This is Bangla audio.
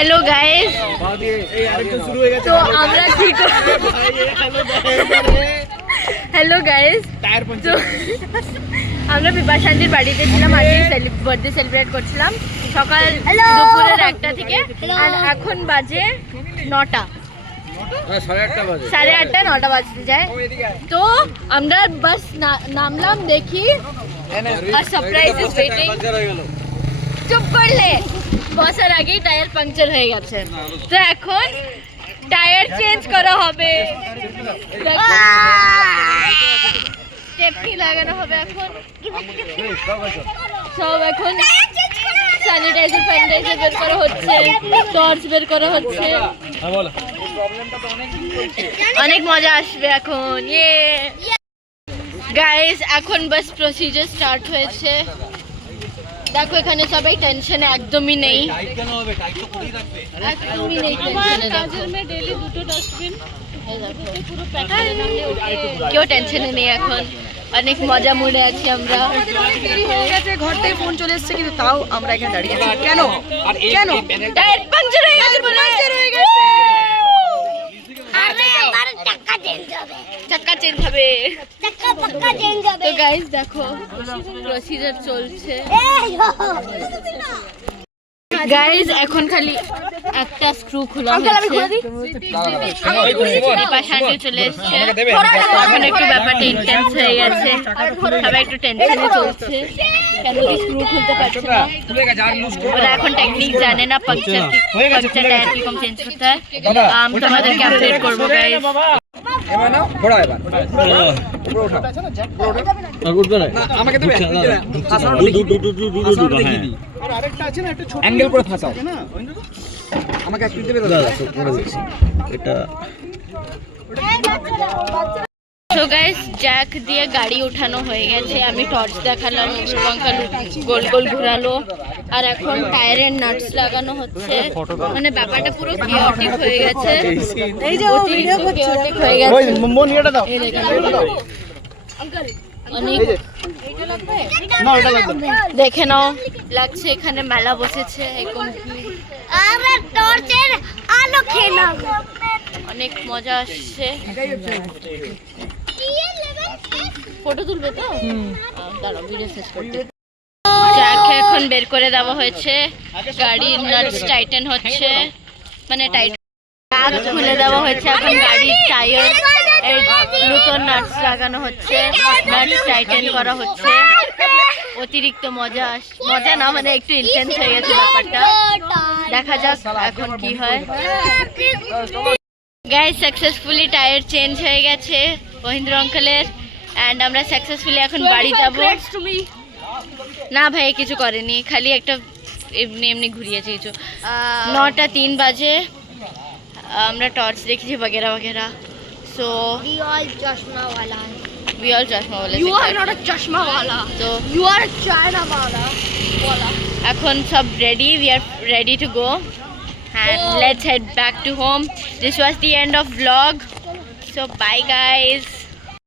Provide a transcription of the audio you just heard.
हेलो गाइस, तो আমরা ঠিক हेलो गाइस, তো আমরা বিপাশান্তির বাড়িতে ছিলাম, আজকে বার্থডে সেলিব্রেট করছিলাম সকাল দুপুরের 1টা থেকে, আর এখন বাজে 9টা, 8:30 9টা বাজতে যায়। তো আমরা বাস নামলাম, দেখি আর সারপ্রাইজ ইজ ওয়েটিং। চুপ করলে, বসার আগেই টায়ার পাংচার হয়ে গেছে, তো এখন টায়ার চেঞ্জ করা হবে, স্টেপনি লাগানো হবে। এখন সব এখন স্যানিটাইজার ফ্যানিটাইজার বের করা হচ্ছে, টর্চ বের করা হচ্ছে, অনেক মজা আসবে এখন। ইয়ে গাইস, এখন বাস প্রসিজার স্টার্ট হয়েছে। দেখো এখানে সবাই টেনশনে একদমই নেই, একদমই নেই টেনশনে। কেউ টেনশনে নেই, এখন অনেক মজা মুডে আছি আমরা। ঘর থেকে ফোন চলে এসেছে, কিন্তু তাও আমরা এখানে দাঁড়িয়ে আছি। কেন কেন টায়ার পাংচার হয়ে গেছে, চাক্কা চেঞ্জ হবে। তো গাইস দেখো প্রসিজার চলছে। গাইস এখন খালি একটা স্ক্রু খোলা হয়েছে, শান্তি চলে এসছে। এখন একটু ব্যাপারটা ইন্টেন্স হয়ে গেছে, সবাই একটু টেনশনে চলছে, কেন কি স্ক্রু খুলতে পারছে না। ওরা এখন টেকনিক জানে না, পাংচার টায়ার কিরকম চেঞ্জ করতে হয়। আমি তোমাদেরকে আপডেট করবো গাইস। তো গাইস জ্যাক দিয়ে গাড়ি উঠানো হয়ে গেছে, আমি টর্চ দেখালাম, শুভঙ্কর গোল গোল ঘোরালো, আর এখন টায়ারের নাটস লাগানো হচ্ছে। মানে ব্যাপারটা পুরো কিওটিক হয়ে গেছে, এই যে কিওটিক হয়ে গেছে। দেখে নাও, লাগছে এখানে মেলা বসেছে, অনেক মজা আসছে। ফটো তুলবে তো, দাঁড়াও ভিডিও শেষ করতে। জ্যাক এখন বের করে দেওয়া হয়েছে, গাড়ির নাটস টাইটেন হচ্ছে, মানে টাইট খুলে দেওয়া হয়েছে। এখন গাড়ির টায়ার নতুন নাটস লাগানো হচ্ছে, নাটস টাইটেন করা হচ্ছে। অতিরিক্ত মজা না, মানে একটু ইন্টেন্স হয়ে গেছে ব্যাপারটা। দেখা যাক এখন কি হয়। গাইস সাকসেসফুলি টায়ার চেঞ্জ হয়ে গেছে মহিন্দ্র আঙ্কেলের, অ্যান্ড আমরা সাকসেসফুলি এখন বাড়ি যাব। না ভাই কিছু করেনি, খালি একটা এমনি ঘুরিয়েছে কিছু। 9টা 3 বাজে, আমরা টর্চ দেখেছি বগেরা বগেরা। So we all chashma wala. You are not a chashma wala. So you are a China wala. এখন সব ready, we are ready to go and let's head back to home. This was the end of vlog, so bye guys.